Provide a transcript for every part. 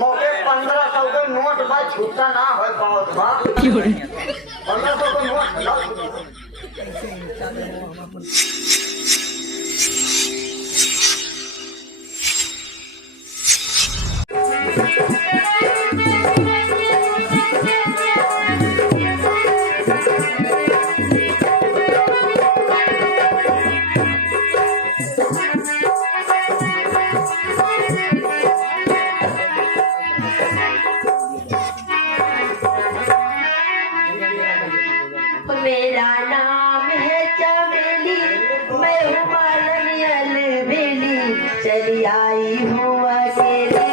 मोके 1500 के नोट बा छूटा ना होय पावत बा 1500 के नोट ना मेरा नाम है चमेली, मैं हूँ मालनी अलबेली, चली आई हूँ अकेली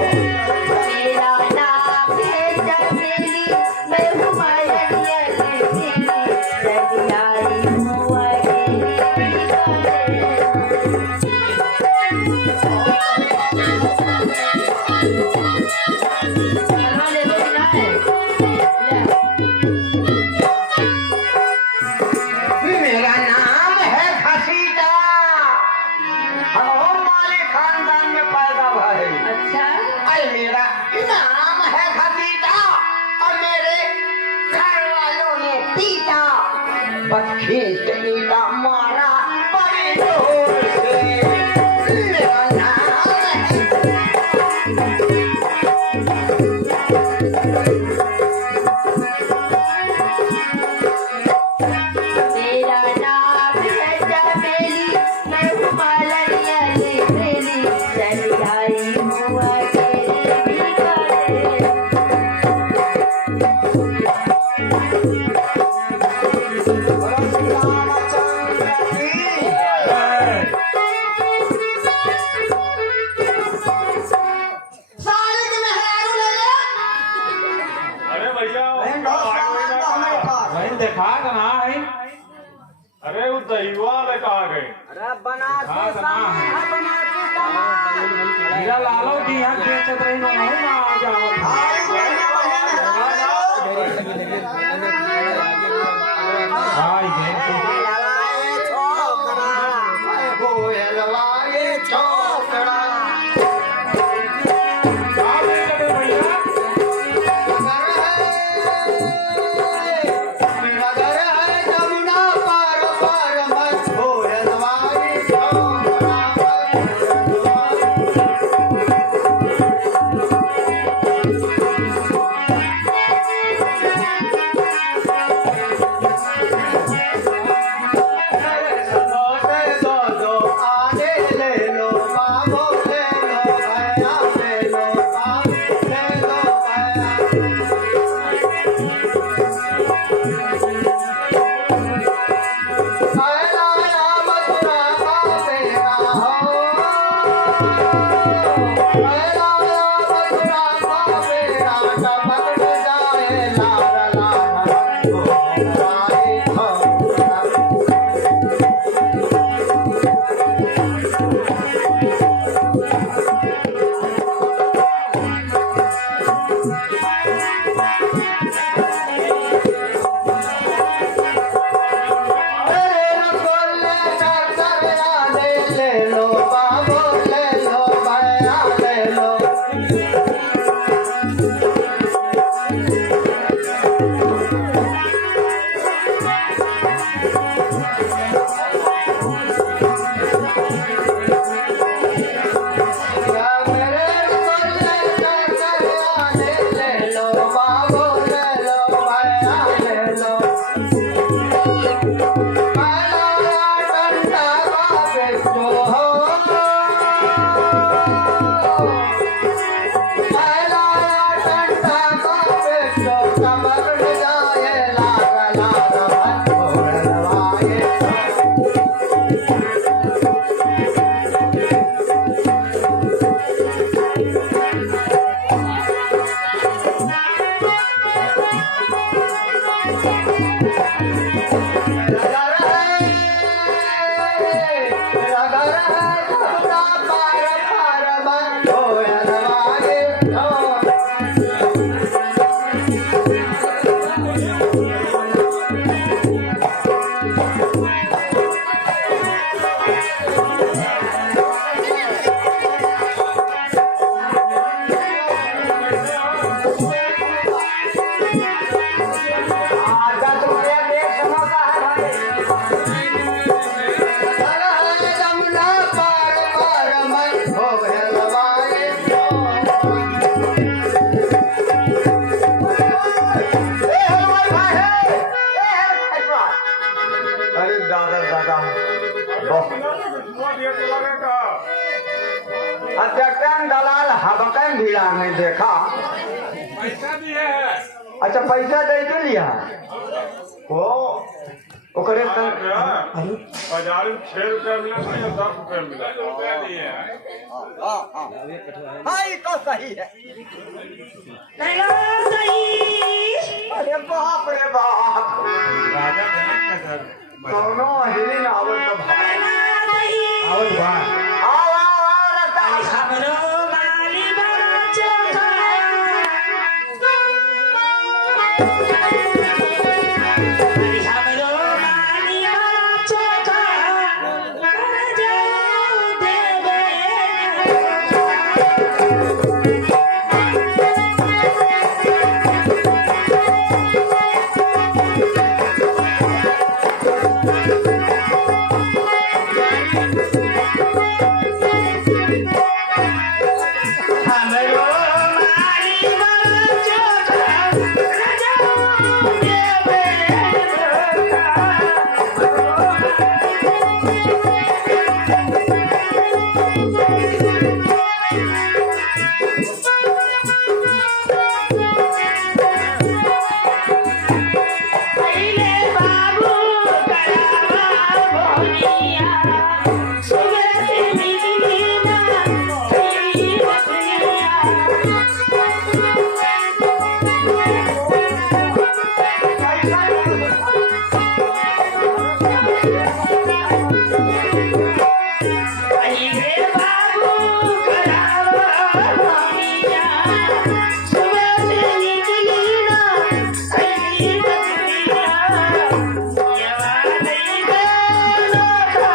मेरा नाम है चमेली, मैं हूँ मालनी अलबेली, चली आई हूँ मेरा नाम है खसीटा हम माली खानदान में पैदा भरे अच्छा अरे मेरा नाम है खसीटा और मेरे घर वालों ने पीटा बस खींच के नीचा मारा बड़े जोर से मेरा नाम है मेरा नाम है चमेली, मैं हूँ मालनी अलबेली, चली आई हूँ अकेली साले के मेहरारू ले ले अरे भैया बहन ढोल सामान तो हमें खा बहन देखा कहा है अरे वो दहीवा में कहा गए अरे बनाते सामान है, बनाते सामान हीरा लालो जी यहाँ बेचत रही ना नहीं ना आ जाओ आई आई बहन आप ले लगे भैया दलाल हबकन भीड़ा में देखा। पैसा भी है। अच्छा पैसा दे के लिया ओ ओकरे बाजार में 6 रुपया मिला था या 10 रुपया मिला? 10 रुपया दिए हैं। हाँ ये तो सही है। सही। अरे बाप रे बाप राजा जनक का घर दोनों हिली ना आवत तो भाई आवत बा। आओ रता हमरो माली बड़ा चोखा हमरो माली बड़ा चोखा राजा देवे हमरो माली बड़ा चोखा राजा देवे पहिले बाबू करावा बोलिया सुबह से मिलना तेरी पहिले बाबू करावा बोलिया सुबह से मिलना तेरी बदलिया यवा नहीं बेलोका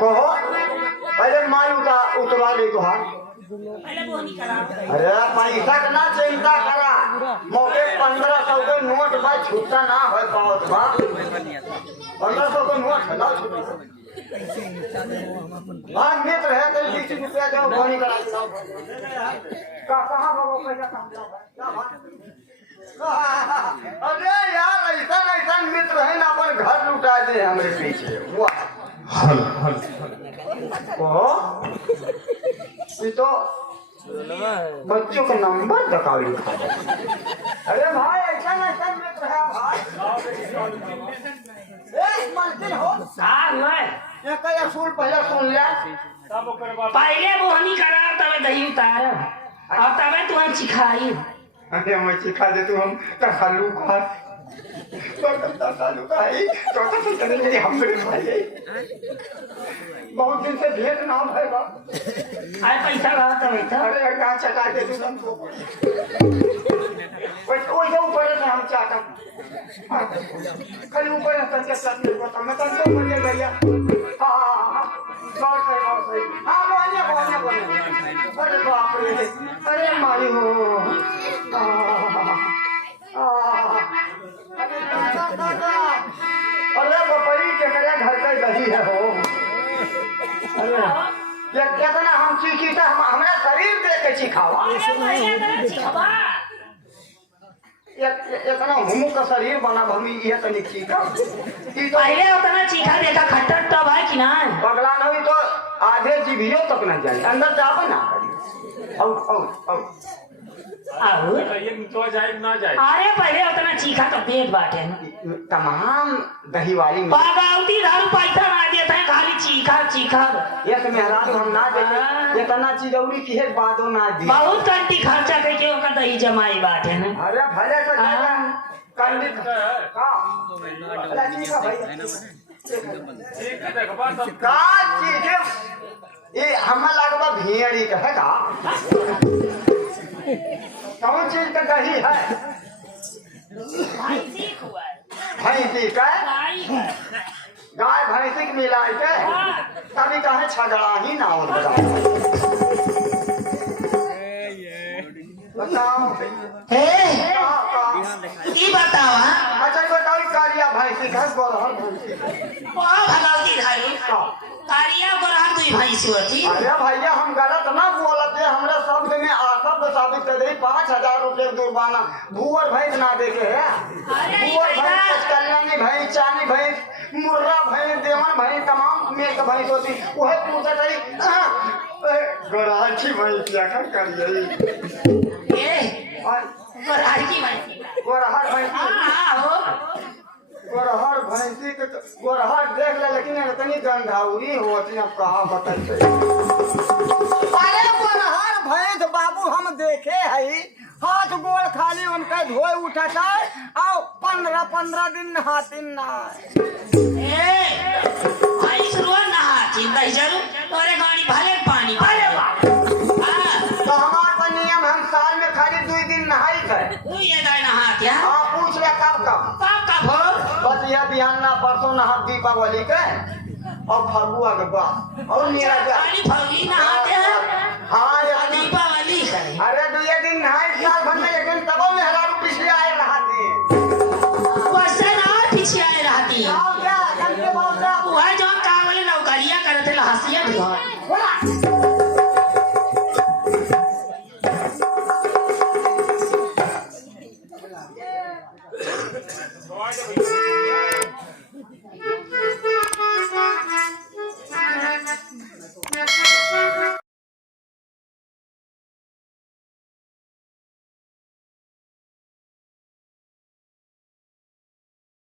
कहो पहले माल उतरवा दे तो हाँ पहले बोनी करा अरे पैसा का ना चिंता करा मौके 1500 के नोट भाई छूटा ना हो पावत बा 1500 के नोट ना छूटा हाँ मित्र है तो 20 रुपया जाओ बोनी करा कहाँ बाबा पैसा कहाँ क्या बात अरे यार ऐसा मित्र है ना अपन घर लुटा दे हमारे पीछे वाह हल हल ओ ये तो बच्चों का नंबर बताओ लिखा है। अरे भाई ऐसा मित्र है भाई मंजिल हो साहब मैं ये कई असूल पहले सुन लिया तब ओकर बाद पहले बोनी करा तबे दही उतार और तबे तू हम सिखाई अरे मैं सिखा दे तू हम तखालू खा तो तखालू का ही तो चले मेरी हमरे भाई बहुत दिन से भेंट ना भाई बा आए पैसा लगा तबे तो अरे का चटा के तू हमको वैसे ऊपर से हम चाहता खाली ऊपर से के साथ में बता मैं तो बोल गया हां बहुत सही हां बोलिए अरे बाप रे अरे मारी हो अरे बपरी के घर का दही है हो अरे ये कहता हम सीखी तो हमारा शरीर देख के सिखावा इतना हुमू का शरीर बना भमी ये तो नहीं सीखा पहले उतना चीखा देखा खट्टर तब है कि ना पगला नहीं तो आधे जीभियो तक न जाए अंदर जाबे ना औ आहो ये तो जाए ना जाए। अरे पहले उतना चीखा तो पेट बाटे ना तमाम दही वाली बागावती दारू पैसा ना देता है खाली चीखा चीखा एक मेहरान हम ना देते ये करना चिरौरी की है बादो ना दी बहुत कंटी खर्चा करके ओकर दही जमाई बाटे ना अरे भले से जाएगा कंडी है का अरे ठीक है भाई ठीक है देखबा सब का चीज ये हम लगवा भेड़ी का है का कौन चीज का दही है भैंसी हुआ भैंसी का गाय है गाय भैंसी के मिला के कभी कहे झगड़ा ही ना हो बताओ हे का की बताओ अच्छा बताओ कारिया भैंसी का गोरहर भैंसी ओ भगवती धारी कारिया गोरहर दुई भैंसी होती अरे भैया हम गलत ना बोलत है हमरा शब्द में आसब साबित कर दे 5000 रुपए जुर्माना भूअर भैंस ना देखे है भूअर भैंस कल्याणी भैंस चानी भैंस मुर्रा भैंस देवन भैंस तमाम मेक भैंस होती वह पूछा रही गराठी भैंस क्या करिए ए गोरहर की भैंसी गोरहर भैंस हां हो गोरहर भैंसी के गोरहर देख ले लेकिन इतनी गंधाउरी होती अब कहाँ बताइए अरे गोरहर भैंस बाबू हम देखे है हाथ गोल खाली उनका धोए उठा जाए आओ 15 दिन नहाती ना ए भैंस रोज नहाती नहीं जरूर तोरे गाड़ी भले पानी अरे बाप हां तो हमार पर नियम हम साल में खाली 2 दिन नहाई थे तू ये दाई नहाती है हाँ पूछ ले कब कब कब हो बस यह बिहान ना परसों नहा दीपावली के और फगुआ के बाद और मेरा खाली फौजी नहाते हैं हाँ ये दीपावली है अरे 2 दिन नहाई साल भर में लेकिन तबो में हजारों पिछले आए रहती क्वेश्चन और पीछे आए रहती है आओ क्या घंटे बाद वह जो कावले नौकरियां करते लहसिया भी